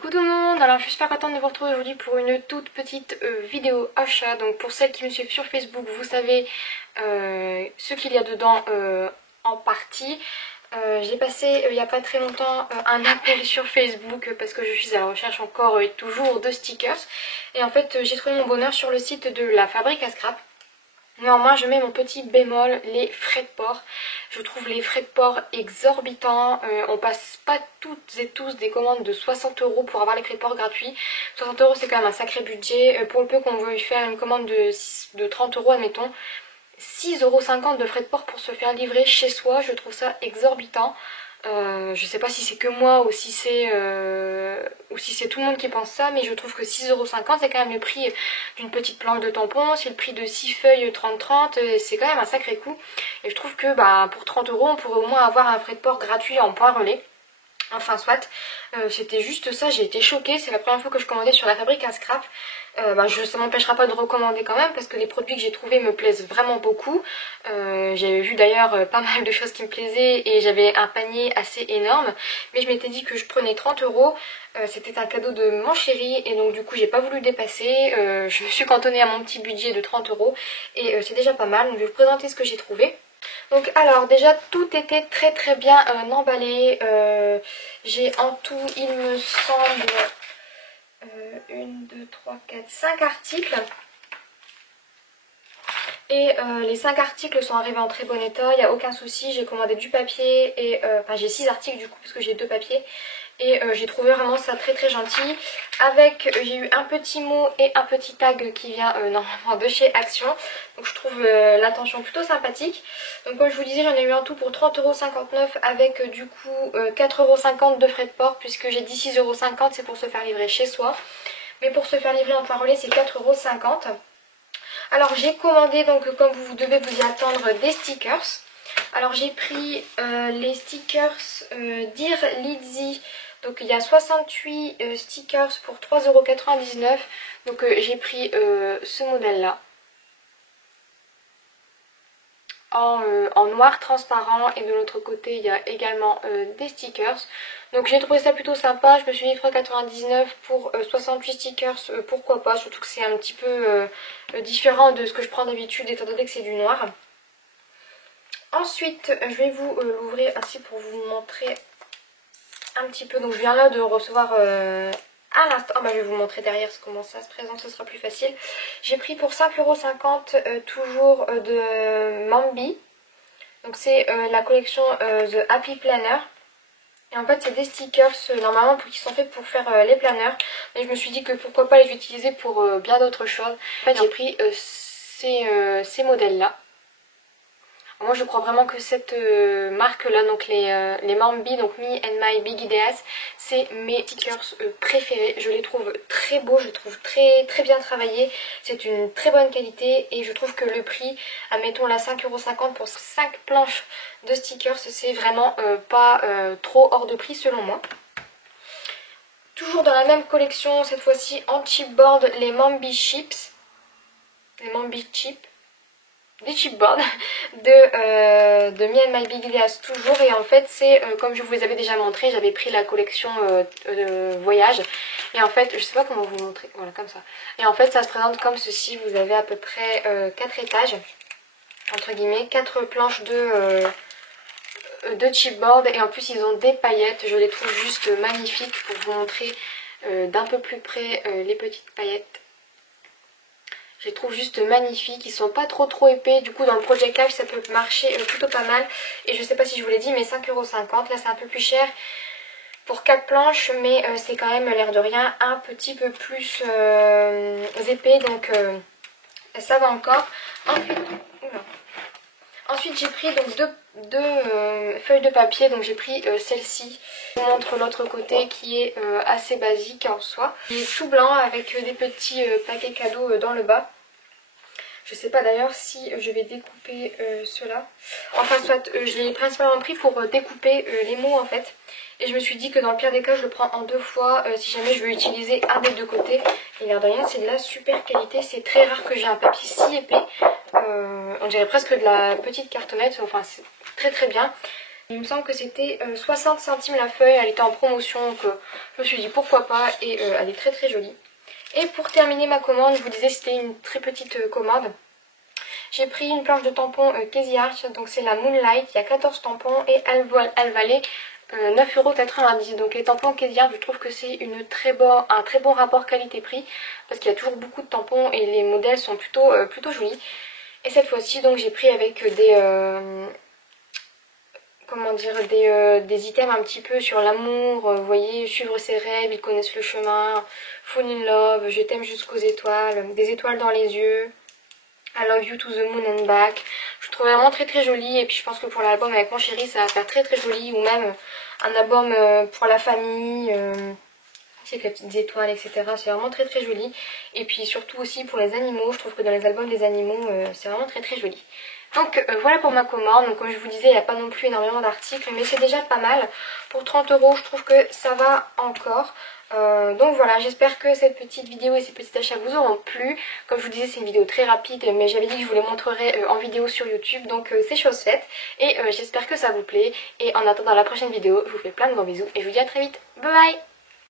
Coucou tout le monde, alors je suis super contente de vous retrouver aujourd'hui pour une toute petite vidéo achat. Donc pour celles qui me suivent sur Facebook, vous savez ce qu'il y a dedans en partie. J'ai passé il n'y a pas très longtemps un appel sur Facebook parce que je suis à la recherche encore et toujours de stickers. Et en fait j'ai trouvé mon bonheur sur le site de la fabrique à scrap. Néanmoins, je mets mon petit bémol, les frais de port. Je trouve les frais de port exorbitants. On passe pas toutes et tous des commandes de 60 € pour avoir les frais de port gratuits. 60 € c'est quand même un sacré budget. Pour le peu qu'on veuille faire une commande de 30 € admettons, 6,50 € de frais de port pour se faire livrer chez soi, je trouve ça exorbitant. Je sais pas si c'est que moi ou si c'est tout le monde qui pense ça, mais je trouve que 6,50 € c'est quand même le prix d'une petite planche de tampon, c'est le prix de 6 feuilles 30-30, c'est quand même un sacré coup. Et je trouve que pour 30 € on pourrait au moins avoir un frais de port gratuit en point relais. Enfin soit, c'était juste ça, j'ai été choquée, c'est la première fois que je commandais sur la fabrique à scrap. Ça m'empêchera pas de recommander quand même parce que les produits que j'ai trouvés me plaisent vraiment beaucoup. J'avais vu d'ailleurs pas mal de choses qui me plaisaient et j'avais un panier assez énorme. Mais je m'étais dit que je prenais 30 €, c'était un cadeau de mon chéri et donc du coup j'ai pas voulu dépasser. Je me suis cantonnée à mon petit budget de 30 € et c'est déjà pas mal. Donc je vais vous présenter ce que j'ai trouvé. Donc alors déjà tout était très bien emballé. J'ai en tout il me semble 1, 2, 3, 4, 5 articles. Et les 5 articles sont arrivés en très bon état, il n'y a aucun souci. J'ai commandé du papier et j'ai 6 articles du coup parce que j'ai 2 papiers. Et j'ai trouvé vraiment ça très gentil. Avec, j'ai eu un petit mot et un petit tag qui vient normalement de chez Action. Donc je trouve l'attention plutôt sympathique. Donc comme je vous disais, j'en ai eu un tout pour 30,59 € avec du coup 4,50 € de frais de port. Puisque j'ai dit 6,50 €, c'est pour se faire livrer chez soi. Mais pour se faire livrer en point relais, c'est 4,50 €. Alors j'ai commandé, donc comme vous devez vous y attendre, des stickers. Alors j'ai pris les stickers Dear Lizzy. Donc il y a 68 stickers pour 3,99 €. Donc j'ai pris ce modèle là. En noir transparent et de l'autre côté il y a également des stickers. Donc j'ai trouvé ça plutôt sympa, je me suis dit 3,99 € pour 68 stickers, pourquoi pas, surtout que c'est un petit peu différent de ce que je prends d'habitude étant donné que c'est du noir. Ensuite je vais vous l'ouvrir ainsi pour vous montrer un petit peu. Donc je viens là de recevoir à l'instant, je vais vous montrer derrière comment ça se présente, ce sera plus facile. J'ai pris pour 5,50 € toujours de Mambi. Donc c'est la collection The Happy Planner. Et en fait c'est des stickers normalement qui sont faits pour faire les planners. Mais je me suis dit que pourquoi pas les utiliser pour bien d'autres choses. En fait j'ai pris ces modèles là. Moi je crois vraiment que cette marque là, donc les Mambi, donc Me and My Big Ideas, c'est mes stickers préférés. Je les trouve très beaux, je les trouve très bien travaillés. C'est une très bonne qualité et je trouve que le prix, admettons là 5,50 € pour 5 planches de stickers, c'est vraiment pas trop hors de prix selon moi. Toujours dans la même collection, cette fois-ci en chipboard, les Mambi Chips. Les Mambi Chips. Des chipboards de Me and My Big Ideas toujours. Et en fait c'est comme je vous les avais déjà montré, j'avais pris la collection voyage. Et en fait je sais pas comment vous montrer, voilà comme ça. Et en fait ça se présente comme ceci, vous avez à peu près 4 étages entre guillemets, 4 planches de chipboard. Et en plus ils ont des paillettes, je les trouve juste magnifiques. Pour vous montrer d'un peu plus près les petites paillettes, je les trouve juste magnifiques, ils sont pas trop épais, du coup dans le Project Life ça peut marcher plutôt pas mal. Et je sais pas si je vous l'ai dit mais 5,50 €, là c'est un peu plus cher pour 4 planches, mais c'est quand même l'air de rien un petit peu plus épais, donc ça va encore. Ensuite j'ai pris donc deux feuilles de papier, donc j'ai pris celle-ci. Je vous montre l'autre côté qui est assez basique en soi. Il est tout blanc avec des petits paquets cadeaux dans le bas. Je sais pas d'ailleurs si je vais découper cela. Enfin soit, je l'ai principalement pris pour découper les mots en fait. Et je me suis dit que dans le pire des cas je le prends en 2 fois si jamais je veux utiliser un des deux côtés. Et l'air de rien c'est de la super qualité, c'est très rare que j'ai un papier si épais. On dirait presque de la petite cartonnette, enfin c'est très bien. Il me semble que c'était 60 centimes la feuille, elle était en promotion donc je me suis dit pourquoi pas et elle est très très jolie. Et pour terminer ma commande, je vous disais c'était une très petite commande. J'ai pris une planche de tampons Casey Arch, donc c'est la Moonlight, il y a 14 tampons et elle valait 9,90 €. Donc les tampons Casey Arch, je trouve que c'est un très bon rapport qualité-prix parce qu'il y a toujours beaucoup de tampons et les modèles sont plutôt jolis. Et cette fois-ci donc j'ai pris avec comment dire, des items un petit peu sur l'amour, vous voyez, suivre ses rêves, ils connaissent le chemin, fall in love, je t'aime jusqu'aux étoiles, des étoiles dans les yeux, I love you to the moon and back. Je trouve vraiment très très joli et puis je pense que pour l'album avec mon chéri ça va faire très très joli, ou même un album pour la famille, avec les petites étoiles etc. C'est vraiment très très joli. Et puis surtout aussi pour les animaux, je trouve que dans les albums des animaux c'est vraiment très très joli. Donc voilà pour ma commande. Donc comme je vous disais, il n'y a pas non plus énormément d'articles, mais c'est déjà pas mal. Pour 30 €, je trouve que ça va encore. Donc voilà, j'espère que cette petite vidéo et ces petits achats vous auront plu. Comme je vous disais, c'est une vidéo très rapide, mais j'avais dit que je vous les montrerai en vidéo sur YouTube, donc c'est chose faite. Et j'espère que ça vous plaît. Et en attendant la prochaine vidéo, je vous fais plein de gros bisous et je vous dis à très vite. Bye bye!